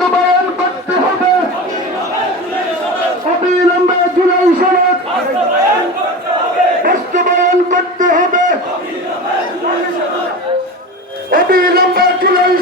বাস্তবায়ন করতে হবে। অবিলম্বে জুলাই সড়ক বাস্তবায়ন করতে হবে। অবিলম্বে জুলাই